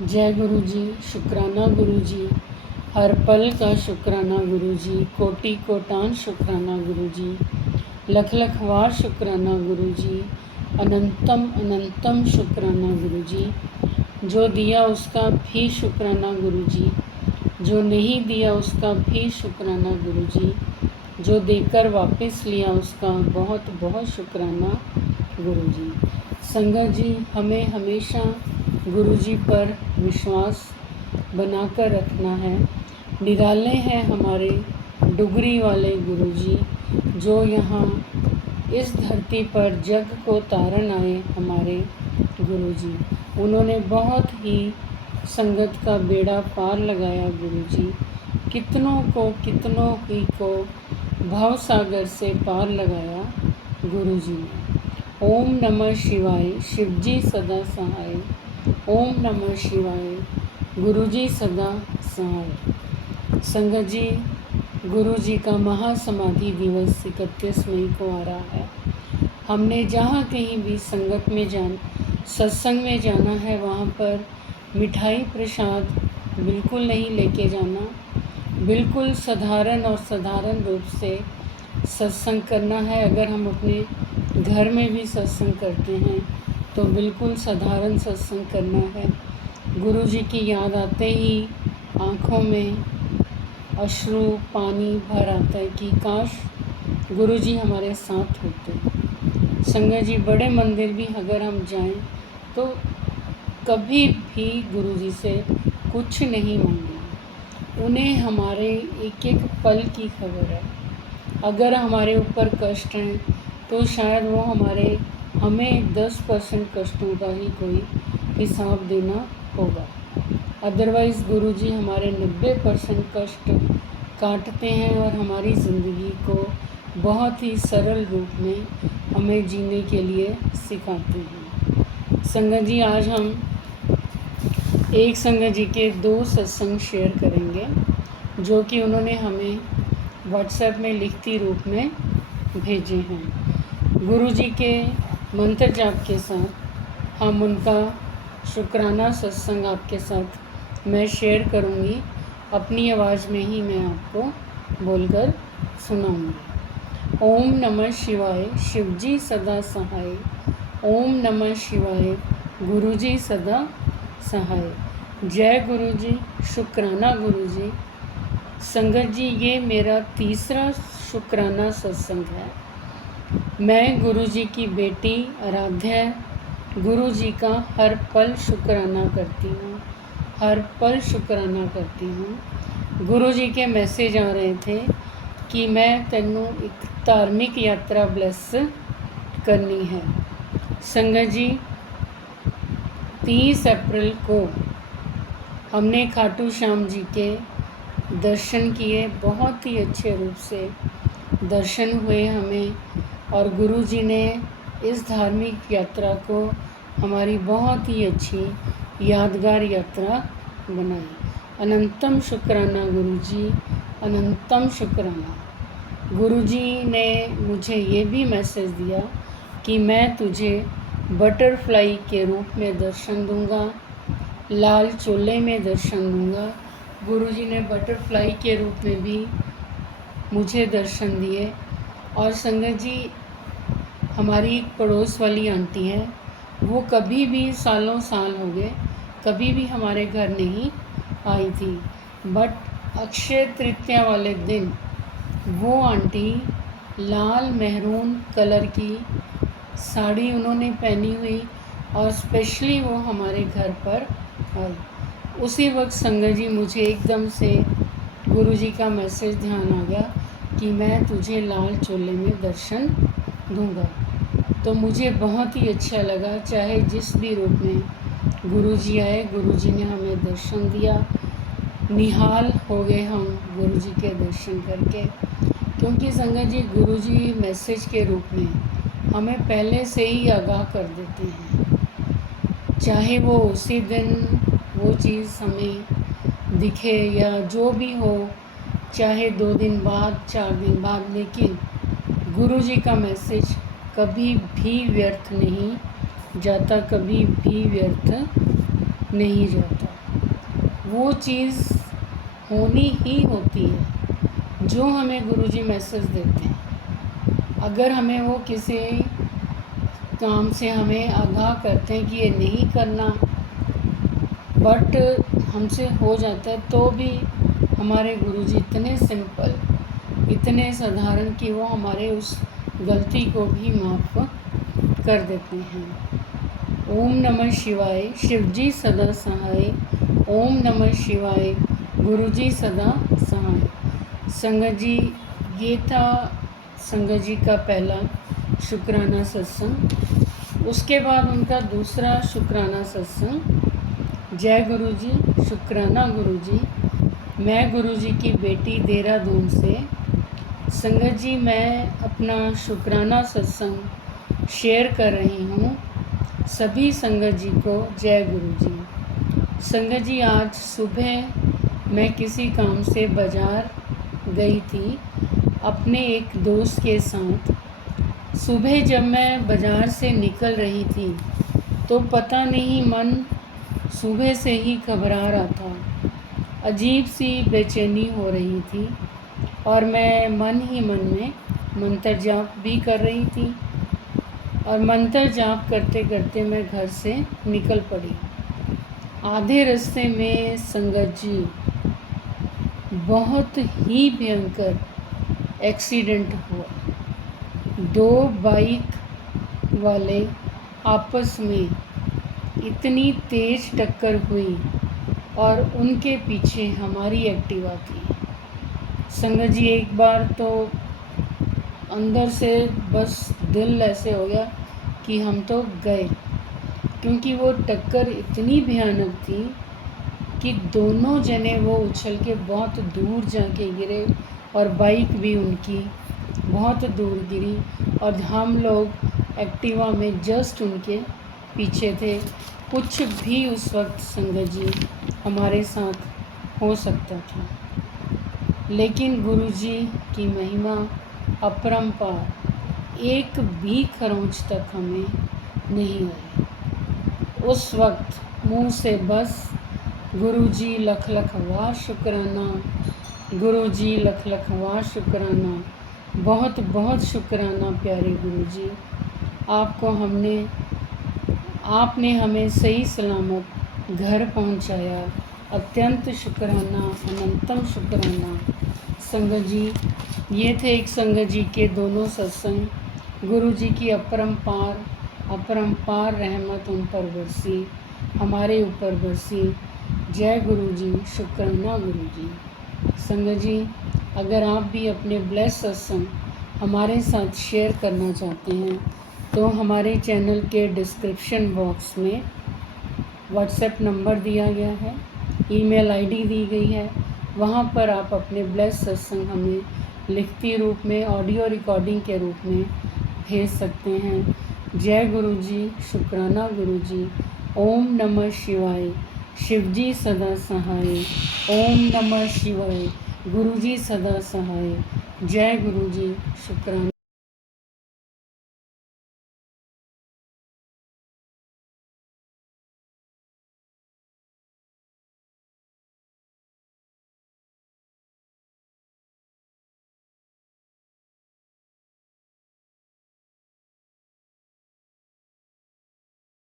जय गुरु जी, शुक्राना गुरु जी, हर पल का शुक्राना गुरु जी, कोटि कोटान शुक्राना गुरु जी, लख लख वार शुक्राना गुरु जी, अनंतम अनंतम शुक्राना गुरु जी। जो दिया उसका भी शुक्राना गुरु जी, जो नहीं दिया उसका भी शुक्राना गुरु जी, जो देकर वापस लिया उसका बहुत बहुत शुक्राना गुरु जी। संगत जी, हमें हमेशा गुरु जी पर विश्वास बनाकर रखना है। निराले हैं हमारे डुगरी वाले गुरु जी, जो यहाँ इस धरती पर जग को तारन आए हमारे गुरु जी। उन्होंने बहुत ही संगत का बेड़ा पार लगाया गुरु जी। कितनों ही को भव सागर से पार लगाया गुरु जी ने। ओम नमः शिवाय, शिव जी सदा सहाय। ओम नमः शिवाय, गुरु जी सदा सहाय। संगत जी, गुरु जी का महासमाधि दिवस 31 मई को आ रहा है। हमने जहाँ कहीं भी संगत में सत्संग में जाना है, वहाँ पर मिठाई प्रसाद बिल्कुल नहीं लेके जाना। बिल्कुल साधारण और साधारण रूप से सत्संग करना है। अगर हम अपने घर में भी सत्संग करते हैं तो बिल्कुल साधारण सत्संग करना है। गुरु जी की याद आते ही आँखों में अश्रु पानी भर आता है कि काश गुरु जी हमारे साथ होते। संगत जी, बड़े मंदिर भी अगर हम जाएं तो कभी भी गुरु जी से कुछ नहीं मांगना। उन्हें हमारे एक एक पल की खबर है। अगर हमारे ऊपर कष्ट हैं तो शायद वो हमें 10% कष्टों का ही कोई हिसाब देना होगा। अदरवाइज़ गुरु जी हमारे 90% कष्ट काटते हैं और हमारी ज़िंदगी को बहुत ही सरल रूप में हमें जीने के लिए सिखाते हैं। संगत जी, आज हम एक संगत जी के 2 सत्संग शेयर करेंगे, जो कि उन्होंने हमें व्हाट्सएप में लिखती रूप में भेजे हैं। गुरु जी के मंत्र जाप के साथ हम उनका शुक्राना सत्संग आपके साथ मैं शेयर करूंगी। अपनी आवाज़ में ही मैं आपको बोलकर सुनाऊंगी। ओम नमः शिवाय, शिव जी सदा सहाय। ओम नमः शिवाय, गुरु जी सदा सहाय। जय गुरु जी, शुक्राना गुरु जी। संगत जी, ये मेरा तीसरा शुक्राना सत्संग है। मैं गुरु जी की बेटी आराध्या गुरु जी का हर पल शुक्राना करती हूँ, हर पल शुक्राना करती हूँ। गुरु जी के मैसेज आ रहे थे कि मैं तेनू एक धार्मिक यात्रा ब्लेस करनी है। संगत जी, 30 अप्रैल को हमने खाटू श्याम जी के दर्शन किए। बहुत ही अच्छे रूप से दर्शन हुए हमें, और गुरु जी ने इस धार्मिक यात्रा को हमारी बहुत ही अच्छी यादगार यात्रा बनाई। अनंतम शुक्राना गुरु जी, अनंतम शुक्राना। गुरु जी ने मुझे ये भी मैसेज दिया कि मैं तुझे बटरफ्लाई के रूप में दर्शन दूंगा, लाल चोले में दर्शन दूंगा। गुरु जी ने बटरफ्लाई के रूप में भी मुझे दर्शन दिए। और संगत जी, हमारी एक पड़ोस वाली आंटी हैं, वो कभी भी सालों साल हो गए कभी भी हमारे घर नहीं आई थी, बट अक्षय तृतीया वाले दिन वो आंटी लाल मेहरून कलर की साड़ी उन्होंने पहनी हुई और स्पेशली वो हमारे घर पर आई। उसी वक्त संगत जी, मुझे एकदम से गुरु जी का मैसेज ध्यान आ गया कि मैं तुझे लाल चोले में दर्शन दूंगा। तो मुझे बहुत ही अच्छा लगा। चाहे जिस भी रूप में गुरु जी आए, गुरु जी ने हमें दर्शन दिया। निहाल हो गए हम गुरु जी के दर्शन करके, क्योंकि संगत जी, गुरु जी मैसेज के रूप में हमें पहले से ही आगाह कर देते हैं। चाहे वो उसी दिन वो चीज़ हमें दिखे या जो भी हो, चाहे 2 दिन बाद 4 दिन बाद, लेकिन गुरु जी का मैसेज कभी भी व्यर्थ नहीं जाता, कभी भी व्यर्थ नहीं जाता। वो चीज़ होनी ही होती है जो हमें गुरुजी मैसेज देते हैं। अगर हमें वो किसी काम से हमें आगाह करते हैं कि ये नहीं करना, बट हमसे हो जाता है, तो भी हमारे गुरुजी इतने सिंपल, इतने साधारण कि वो हमारे उस गलती को भी माफ़ कर देते हैं। ओम नमः शिवाय, शिवजी सदा सहाय। ओम नमः शिवाय, गुरुजी सदा सहाय। संगत जी, ये था संगत जी का पहला शुक्राना सत्संग। उसके बाद उनका दूसरा शुक्राना सत्संग। जय गुरुजी, शुक्राना गुरुजी। मैं गुरुजी की बेटी देहरादून से। संगत जी, मैं अपना शुक्राना सत्संग शेयर कर रही हूँ सभी संगत जी को। जय गुरुजी। संगत जी, आज सुबह मैं किसी काम से बाज़ार गई थी अपने एक दोस्त के साथ। सुबह जब मैं बाज़ार से निकल रही थी तो पता नहीं मन सुबह से ही घबरा रहा था, अजीब सी बेचैनी हो रही थी और मैं मन ही मन में मंत्र जाप भी कर रही थी। और मंत्र जाप करते करते मैं घर से निकल पड़ी। आधे रास्ते में संगत जी बहुत ही भयंकर एक्सीडेंट हुआ। दो बाइक वाले आपस में इतनी तेज़ टक्कर हुई और उनके पीछे हमारी एक्टिवा थी। संगत जी, एक बार तो अंदर से बस दिल ऐसे हो गया कि हम तो गए, क्योंकि वो टक्कर इतनी भयानक थी कि दोनों जने वो उछल के बहुत दूर जाके गिरे और बाइक भी उनकी बहुत दूर गिरी और हम लोग एक्टिवा में जस्ट उनके पीछे थे। कुछ भी उस वक्त संगत जी हमारे साथ हो सकता था, लेकिन गुरुजी की महिमा अपरंपार, एक भी खरोंच तक हमें नहीं आई। उस वक्त मुंह से बस गुरुजी लख लख वाह शुक्राना, गुरुजी लख लख वाह शुक्राना, बहुत बहुत शुक्राना प्यारे गुरुजी। आपने हमें सही सलामत घर पहुंचाया। अत्यंत शुक्राना, अनंतम शुक्राना। संगत जी, ये थे एक संगत जी के दोनों सत्संग। गुरु जी की अपरंपार रहमत उन पर बरसी, हमारे ऊपर बरसी। जय गुरु जी, शुक्राना गुरु जी। संगत जी, अगर आप भी अपने ब्लेस सत्संग हमारे साथ शेयर करना चाहते हैं तो हमारे चैनल के डिस्क्रिप्शन बॉक्स में व्हाट्सएप नंबर दिया गया है, ईमेल आईडी दी गई है। वहाँ पर आप अपने ब्लेस सत्संग हमें लिखती रूप में, ऑडियो रिकॉर्डिंग के रूप में भेज सकते हैं। जय गुरु जी, शुक्राना गुरु जी। ओम नमः शिवाय, शिवजी सदा सहाय। ओम नमः शिवाय, गुरु जी सदा सहाय। जय गुरु जी, शुक्राना।